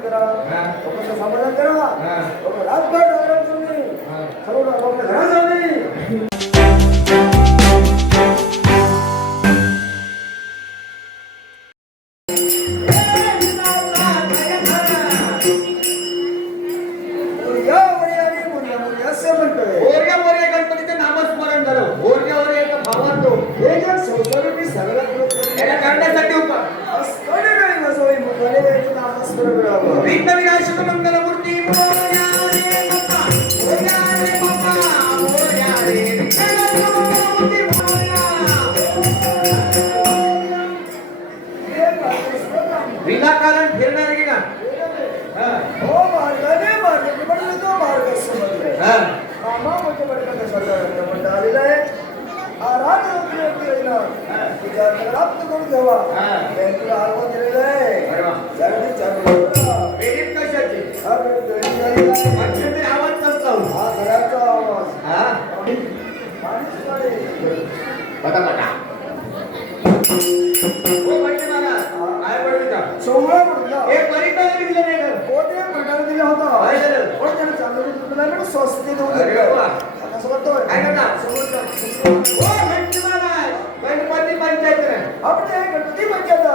करा लोकांचं समाधान करा लोक रातभर जागरण करणे सर्व लोकांच्या घरात जाणे विनाकारण फिरणार की ना हो मार्गाने मार्ग म्हणजे तो मार्ग समजले मामा म्हणजे बरकत सरकार म्हणता आलेला आहे आराध प्राप्त करून घ्यावा बँकेला आव्हान दिलेलं आहे कशाची आवाज नसतो हा घराचा आवाज सोहळा म्हणला एक परिता दिलं नाही कोटे म्हणायला दिला होता पण त्याने चांगलं तुला स्वस्त देऊन दिलं आता समजतोय गणपती पंचायत आपण गणपती पंचायत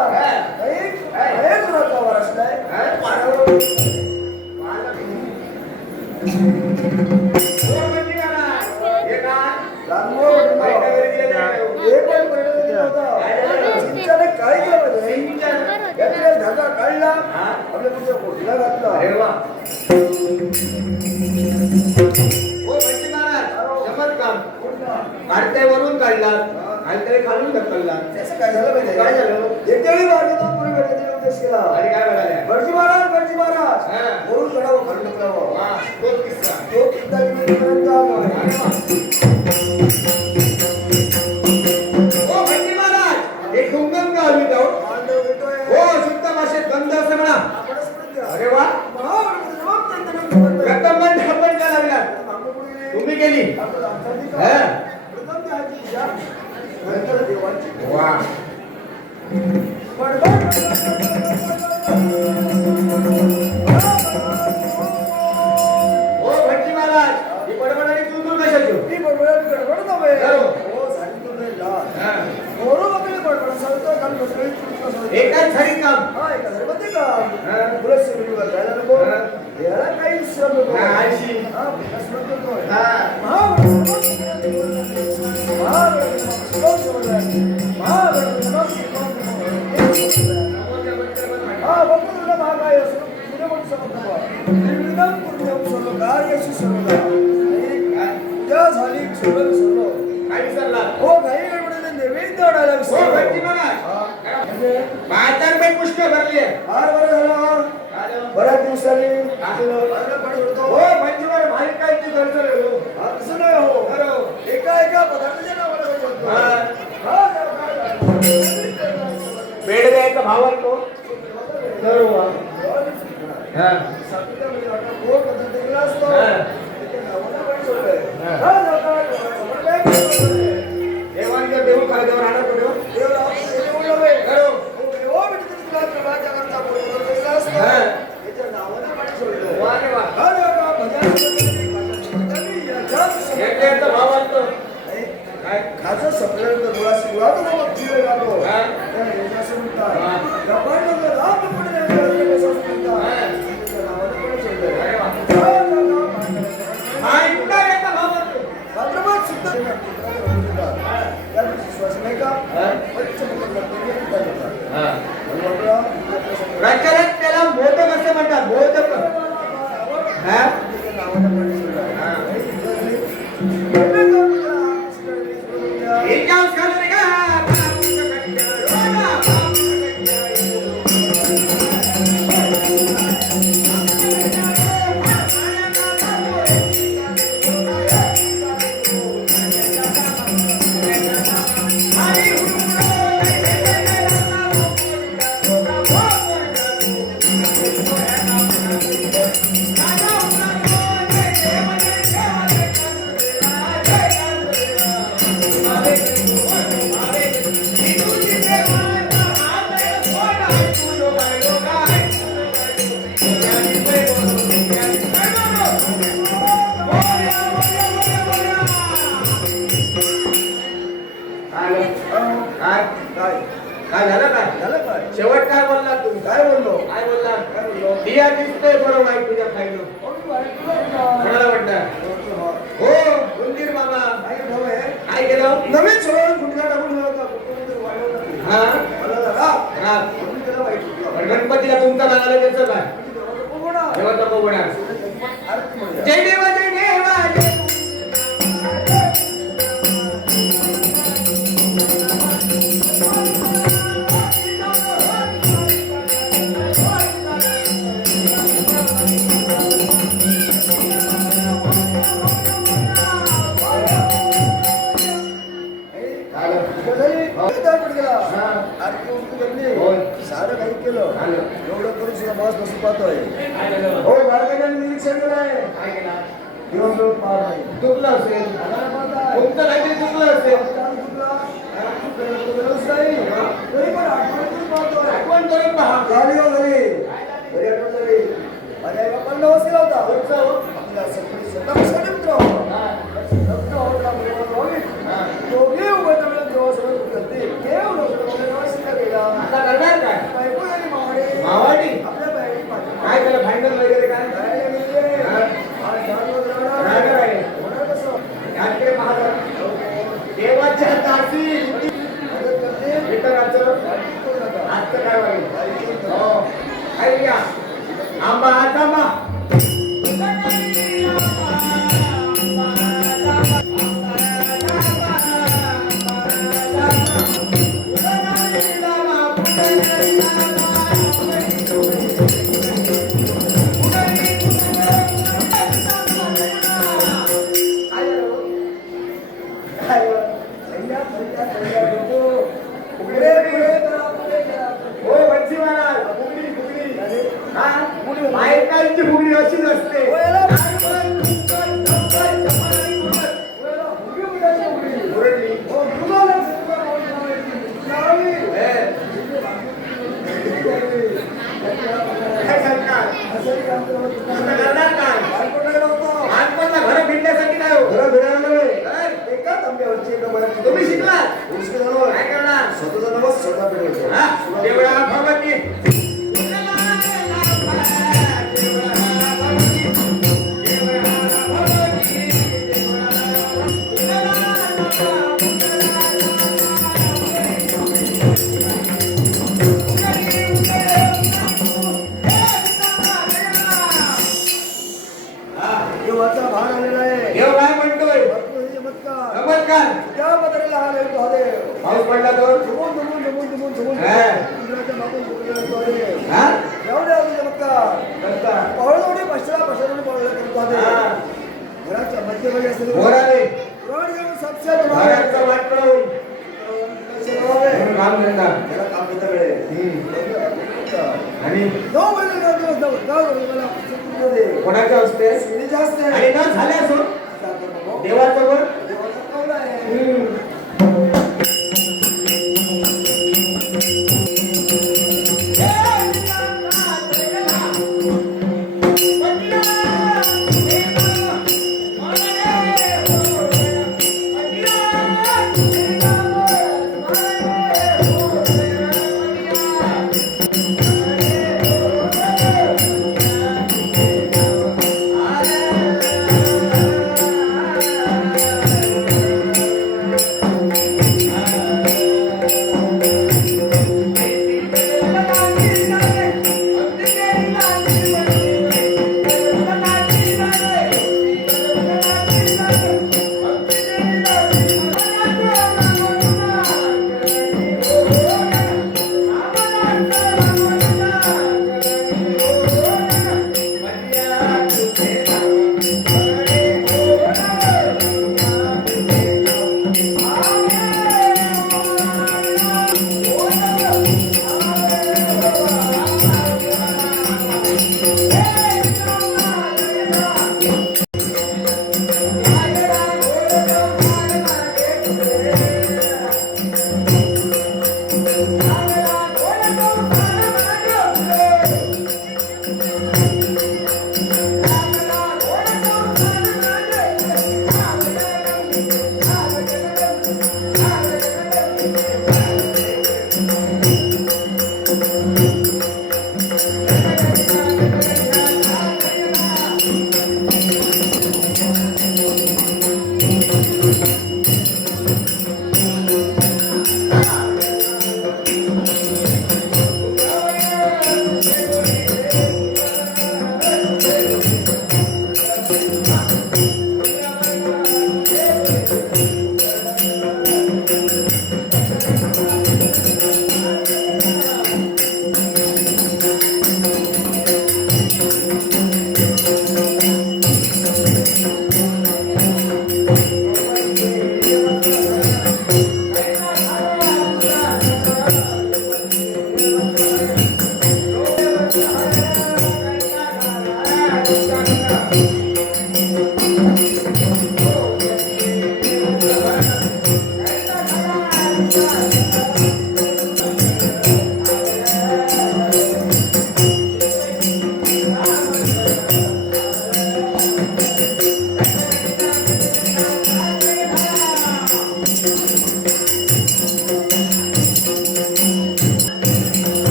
काय केलं धागा काढला आपल्या तुझ्या गोष्टीला घातला काढते वरून काढला आणि त्याला खालून ढकलला त्याचं काय झालं पाहिजे काय झालं एकवेळी मार्गातून पुढे गणपतीला उद्देश केला आणि काय म्हणाले गणजी महाराज वरून चढावं खालून ढकलावं तो किस्सा तो किस्सा पर्यंत आलो ओ गणजी महाराज एक डोंगम गाव मी जाऊ हो शुद्ध भाषेत गंध असं म्हणा अरे वा प्रथम बंद आपण का लागला तुम्ही गेली वा ओ भटजी महाराज ही बडबडाची तू दूर कशाची ती बडबड गडबड नव्हे हो सांगितलं नाही ला बरोबर बडबड सांगतो काल बसले एकाच झाली काम हा एका घरमध्ये काम तुला सेवेनी बघायला नको याला काही श्रम नको आळशी हा विकास करतोय हा बघतो तुला भाग आहे असं तुझ्या म्हणून समजतो निर्विघ्नं पूर्णं सर्व कार्यशी सर्वदा पूजा झाली सगळं विसरलो काय विसरला हो काही गडबडीने नैवेद्य आणायला विसरलो बाजार में पुष्कळ भरली आहे फार बरं झालं बऱ्याच दिवसांनी हो म्हणजे बरं भारी काय ते करतो असं नाही हो एका पदार्थाच्या नावाला पेड द्यायचा भाव आहे तो देवांच्या देऊ काय देव राहणार तो भाव आणतो खाचं संपल्यानंतर मुळाशी मुळात मग जिरे घालो असं म्हणतात नावाने पण या दिसतंय बरं वाईट तुझ्या खायला कोणाला म्हणतात हो उंदीर मामा काय केलं नवीन सगळं गुंडा टाकून होता हा हा पण गणपतीला तुमचा म्हणाला त्याचं काय देवाचा पोगोणा जय देवा जय देवा सारं काही केलं एवढं करून सुद्धा बस बसून पाहतोय हो बाळकांनी निरीक्षण केलंय काय केला दिवसभर पाहत नाही चुकलं असेल तुमचं काहीतरी चुकलं असेल आठवण करून पहा घरी आठवण झाली माझ्या आई बापाला नवस केला होता आपल्या सगळी सगळे मित्र दोघे उभे आता करणार काय मावाडी काय त्याला भांडण वगैरे काय देवाच्या दासी विठ्ठलाचं आजचं काय वागेल हो काय घ्या आंबा आंबा बायकांची फुगडी अशीच असते घर फिरण्यासाठी काय हो घर एकाच आंब्यावरची तुम्ही शिकलात काय करणार स्वतःचा नवस स्वतः फिरवायचा देवळा भगवती देवाचा भार आलेला आहे देव काय म्हणतोय चमत्कार नमस्कार त्या पदरीला हा देव तो देव पाऊस पडला तर झुमून हा. इंद्राच्या मागून झुकलेला तो देव हा एवढे आले चमत्कार करता पावळवडी पश्चिला पावळला करतो देव हा घराच्या मध्यभागी असेल मोराले पुराण घेऊन साक्षात घराचं वाट कळवून म्हणून काम धंदा त्याला काम करता वेळे आणि 9 महिने दिवस जाऊ कोणाचं असते जास्त आणि न झाल्यास हो, देवाचं वर देवाचा कौल आहे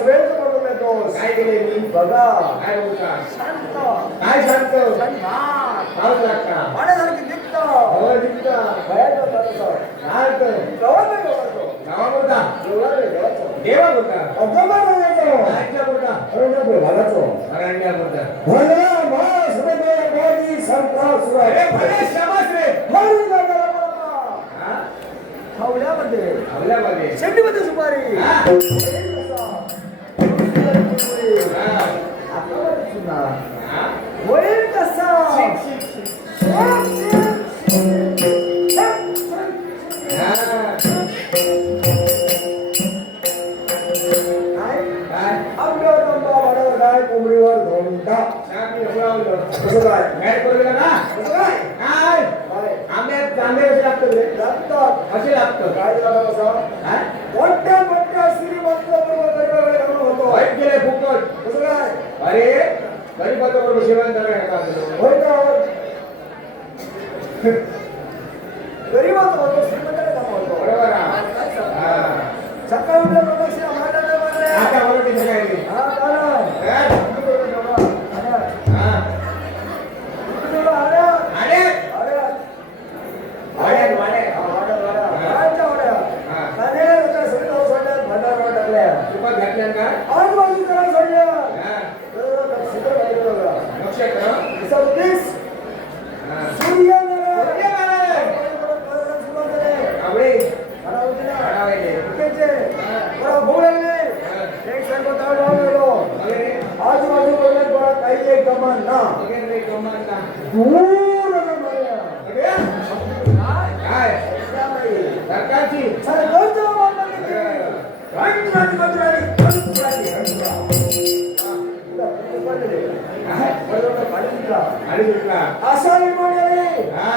काय केले मी बघा काय बोलता शांत काय सांगतो शांत पाऊस लागता पाण्यासारखी दिसतं हवा निघता बाहेर जातो काय गावात नाही गावातो गावा बोलता देवळात नाही देवाचं देवा बोलता अगोदर बोलायचं काय बोलता अरे नको घालायचो मराठ्या बोलता भला मा समजे बोली संता सुरा अरे भले शाबास रे हरी गाला बाबा हा खावल्यामध्ये आवल्यामध्ये शेंडीमध्ये सुपारी हा. होईल कसा आपल्यावर दंबा वाड्यावर गाय कोंबडीवर धोंडा कसं काय कसं काय काय लागतात असे लागतं काय झालं कसा मोठ्या मोठ्या श्रीमंत बरोबर गरीबाकडे लग्न होतो वाईट गेले फुकट कसं काय अरे गरीबाबरोबर सेवन करायला होय का गरीबाचा होतो श्रीमंताकडे लग्न होतो बरोबर सकाळी उठल्या प्रकाशी आम्हाला नाही म्हणले. आता बरोबर काय हा, कारण. आल्या. कुठे आल्या? अरे आल्या. वाड्यात, वाड्यात. हा, वाड्यात, वाड्यात. हा. कायच्या वाड्यात? हा. कांद्याला होत्या, सगळी नाव सोडल्यात, भांडारवर टाकल्या. तुपात घातल्यान का आजूबाजू करा सोडल्या. हा. तर शिखर घातलं बघा. नक्षत्र दिसा उगीच. हा. सूर्यनारायण. सूर्यनारायण. सुरुवात झाली. आवळे खाना होती ना? काढावायचे. उकेचे. हा. बरं, भूक लागली. हा. एक संघ तांदूळ गेलो. वगैरे आजूबाजू बोलण्यात बघा काही एक गमान ना वगैरे कमांडा दूर गमाया. काय सरकारची सरकारचं मानलं किती? घंटाळी, घंटाळी, घंटाळी, घंटाळी. काय बरोबर, खाली उतरा. आणि सुटला असा विमान आहे. हा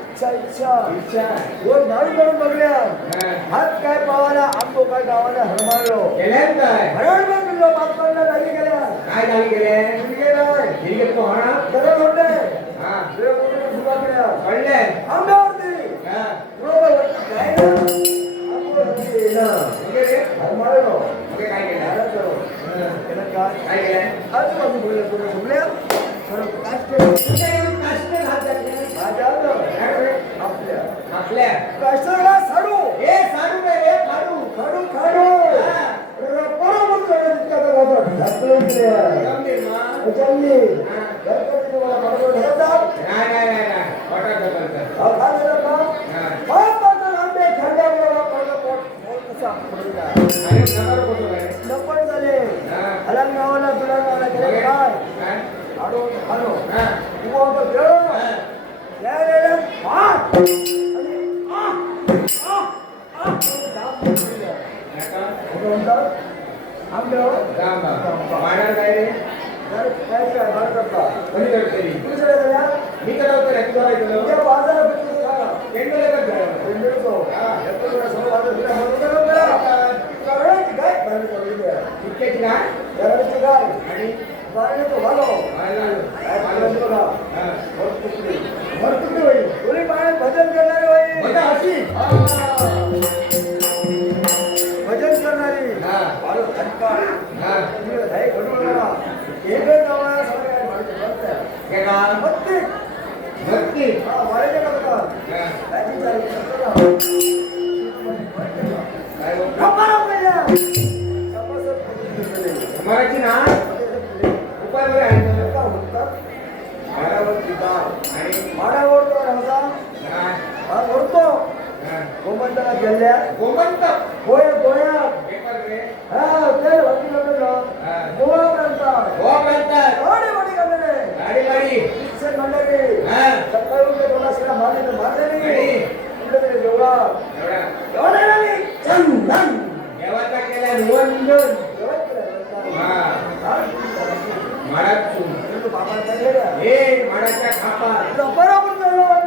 इच्छा इच्छा इच्छा दोन झाडू करून बघल्या हा. हात काय पावाला आंबो काय गावाला हरमाळलो केल्यान काय हरण बघलो बापांना गाडी गेल्या काय झाली गेले गेलाय हिरगे तो होणा जरा सोडले हा सुरुवात केल्या कळले आंब्यावरती हा बरोबर काय ना आंबोवरती ना वगैरे हरमाळलो वगैरे काय केलं झालं तो. हा. केलं काय काय केलं आजूबाजू बोलले तुम्ही बोलल्या खरं काच केलं तुझ्या येऊन काष्ट हात घातले माझ्या आलं. काय रे? आपल्या आपल्या काष्टाला साडू ए साडू रे रे साडू खाडू खाडू हा. बरोबर ढाकलून दिल्या गंभीर मा उचलली हा. गणपती तुम्हाला बरोबर ढकलतात. नाही नाही नाही नाही वाटा ढकलतात हा, काय झालं का? हा. बापाचं आंबे खाल्ल्यामुळे बापाचं पोट कसा फुगला. अरे नकार कोण आहे नपट झाले हा. हलाल गावाला तुला गावाला गेले काय काय आडो आलो हा उभा होतो गेलो हा. या गेल्या हात आणि दाब दिला. नका कुठं म्हणतात? आंब्यावर जाम बा मांडा काय रे काय भारतात का कोणी करतली दुसऱ्या झाल्या मी तर होतो रे तुला तुझ्या ऐकलं बाजारात भेटून सांगा केंद्र लेकर झालं भेटतो समोर बाजार तुला म्हणतो ना करायची काय बाहेर पडली आहे. इतकेच काय करायची काय आणि बाहेर तो घालो काय झालं काय करायची बघा हा भरतुकडी होईल कोणी बाहेर भजन करणारी होईल बघा अशी भजन करणारी हा. बालो धनकार हा तुम्ही आहे घडू हा. काळजी चालू करतो. काय बोलतो? कपाळा पडल्या. सभासद पकडून मराठी ना घेतले. उपाय बरे आहे का म्हणतात? मारावर पिता आणि माडा ओढतो राजा. काय? हा ओढतो. हा. गोमंतला गेल्या. गोमंत गोया गोया. पेपर रे हा ते वकील होतो. हा. गोवा म्हणतात. हो म्हणतात गाडी गाडी गाडी. गाडी गाडी शिक्षण मंडळी. हा. सकाळी उठे कोणाला मारले तर मारले गाडी. नाही. कुठे जेवढा एवढा एवढा नाही. चंदन. देवाचा केला वंदन हा माडात चून हे माडाच्या खापात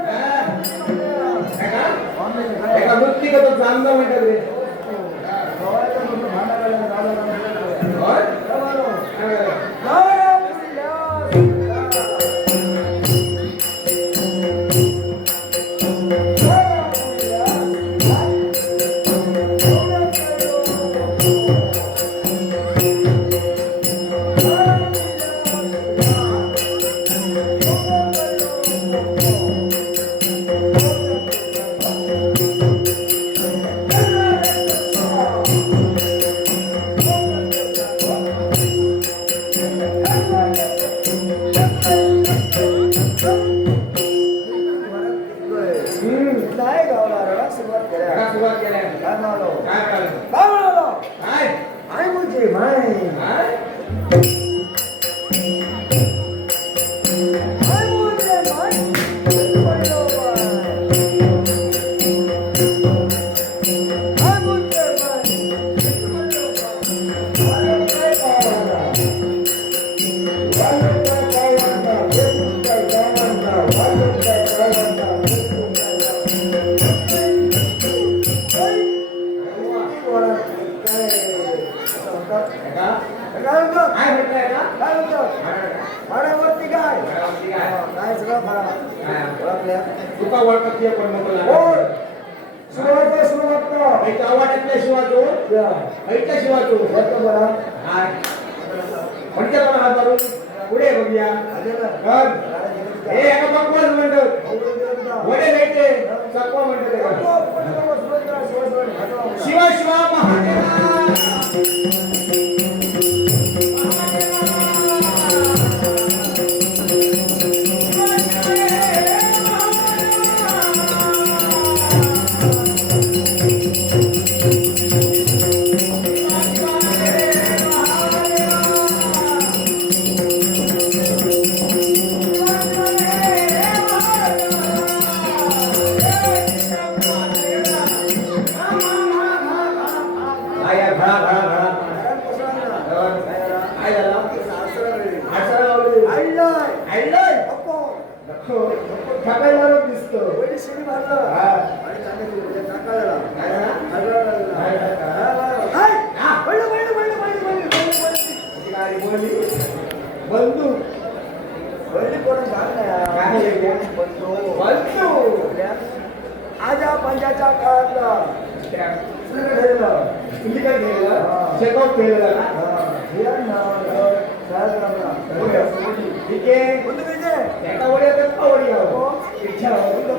हा. एका वृत्ती का तो चांगला म्हणतात रे होय? नाही गावला सुरुवात केल्या जरा सुरुवात केल्या काय म्हणालो काय करायला काय म्हणालो काय माय म्हणजे माय काय माय म्हणजे माय बोललो बाय माय म्हणजे माय बोललो बाय अरे काय पावाला वालो काय म्हणता बेबू काय म्हणता वालो काय म्हणता बेबू काय काय म्हटलंय का माड्यावरती काय माडावरती काय? काय सगळं फरा काय? ओळखल्या तुका ओळखत ये पण नको बोल सुरुवात ऐका आवाजातल्या शिवाजो ऐका शिवाजो बोलतो बरा हाय म्हणते पण हात मारून पुढे बघूया कर हे एका पकवान म्हणतो वडे भेटते चकवा म्हणतो ते का? शिवा शिवा महादेवा आया घडा घडा घडा काय झालं आठसाला लावली आईलोय नको ठकाय मारून दिसतो हा काय झालं बोलली बंधू आजा पंजाच्या काळातला तुम्ही काय केलेलं चेकआउट केलेलं ठीक आहे एका वडी आता पावडी इच्छा काय होतं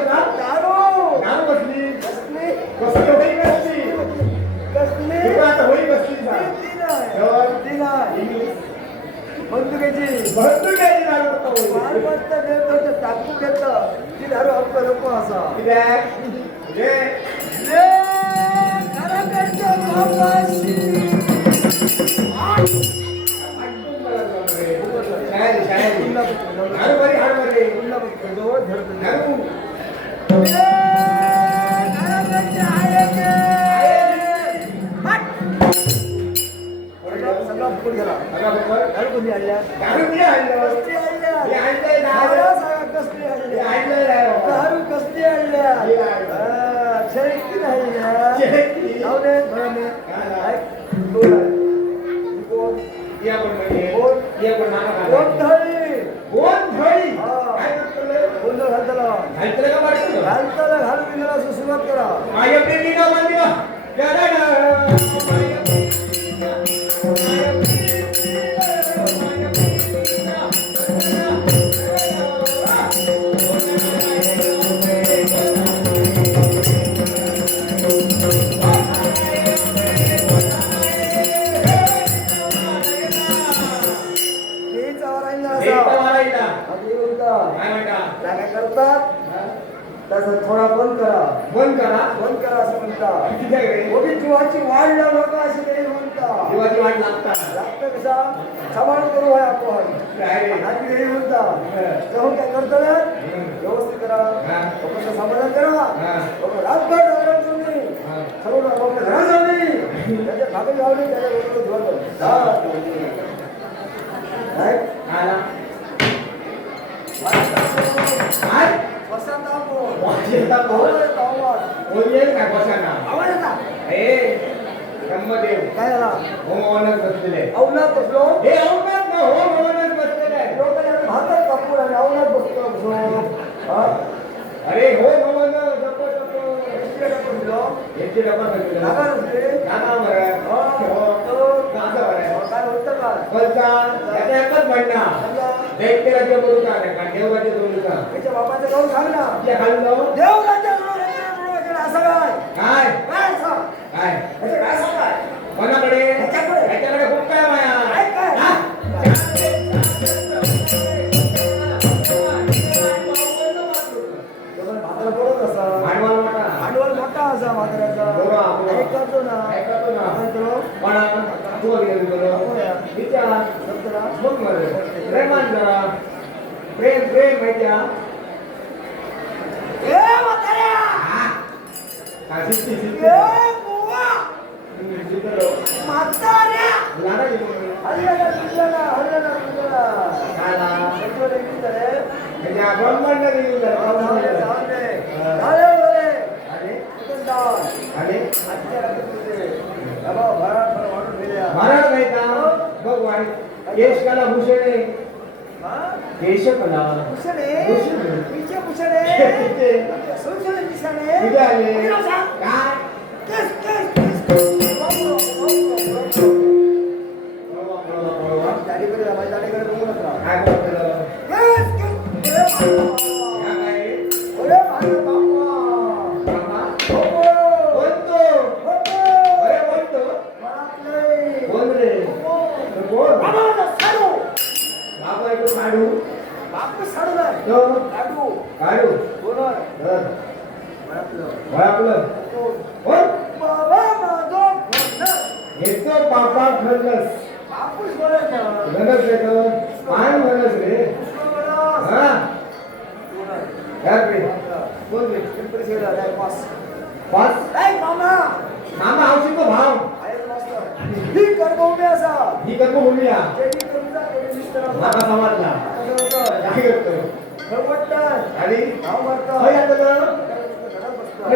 का दारू बसली बसली होई बसली आता होई बसली बंदुकेची भरपूर काही दारू मालमत्ता देत होते टाकू घेत ती दारू हक्क नको असा घराकडच्या बापाशी घालतलं का वाटतं घालून विनाला सुरुवात करा. माझ्या प्रेमीला मंदिरा तेच आवाज आहे ना असा. आधी बोलता. त्या काय करतात तसं थोडा बंद करा असं म्हणतात. ओबी जीवाची वाढ लावू नका अशी काही म्हणतात. लागतं कसा सांभाळ करू आहे आपण आधी काही म्हणतात. तेव्हा काय करतो ना व्यवस्थित करा लोकांचं समाधान करा. लोक रातभर जागरण करू नये. सर्व लोकांना घरात जाऊ नये. त्याच्या भाकरी लावली त्याच्या बरोबर वसंत काय झाला अवलाद बसलो लोकांनी भातात कापूर आणि अवलाद बसलो अरे हो काय होतं का त्याच्या बापाचं गाव सांग ना देव राज्य असं काय काय असं काय सांगाय कोणाकडे त्याच्याकडे खूप काय माया भांडवल मोठा असा म्हाताऱ्याचा ऐकतो ना प्रेमान जरा प्रेम माहित्या महाराज नाही का बघ वाणी केशकला भूषणे केशकला पापा घरलस बापूस बोलायचं घरलस रे काय घरलस रे हा यार रे बोल रे पिंपरी सेवा आहे पास पास नाही मामा मामा हौशी को भाव आहे मास्टर ही कर्मभूमी असा ही कर्मभूमी आ जेडी तुमचा कोणी मिस्टर मामा समाजला काय करतो भगवंतन आणि नाव मारतो होय आता घरात बसतो